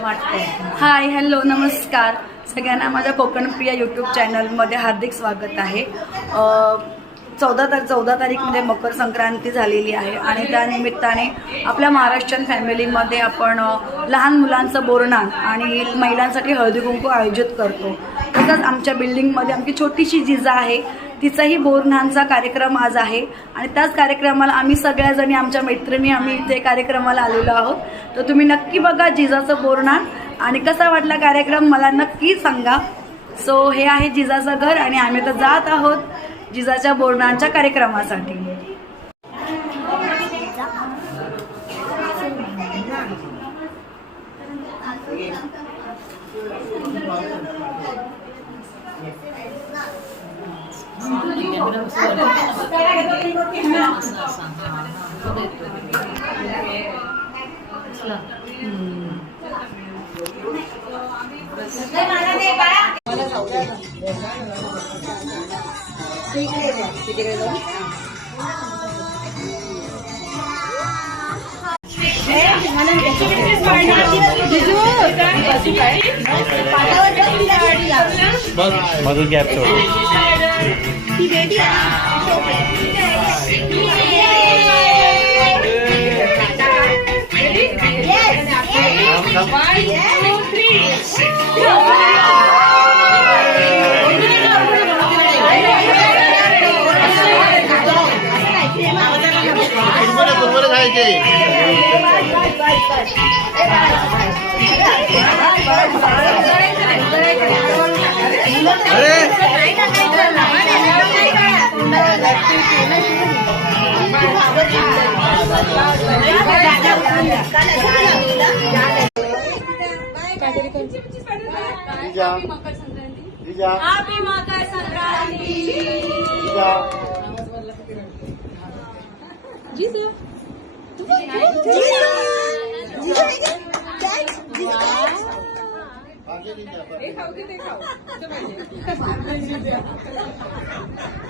वाटतंय. Hi hello नमस्कार सगळ्यांना माझ्या कोकणप्रिय यूट्यूब चॅनलमध्ये हार्दिक स्वागत आहे. 14 तारीख म्हणजे मकर संक्रांती झालेली आहे आणि त्या निमित्ताने आपल्या महाराष्ट्रीयन फॅमिलीमध्ये आपण लहान मुलांचं बोरनान आणि महिलांसाठी हळदी कुंकू आयोजित करतो. तसंच आमच्या बिल्डिंगमध्ये आमची छोटीशी जिजा आहे, तिचाही बोरनानचा कार्यक्रम आज आहे आणि त्याच कार्यक्रमाला आम्ही सगळ्याजणी आमच्या मैत्रिणी आम्ही इथे कार्यक्रमाला आलेलो आहोत. तर तुम्ही नक्की बघा जिजाचं बोरनान आणि कसा वाटला कार्यक्रम मला नक्की सांगा. सो हे आहे जिजाचं घर आणि आम्ही आता जात आहोत जिजाच्या बोरनानच्या कार्यक्रमासाठी. मधुर गॅप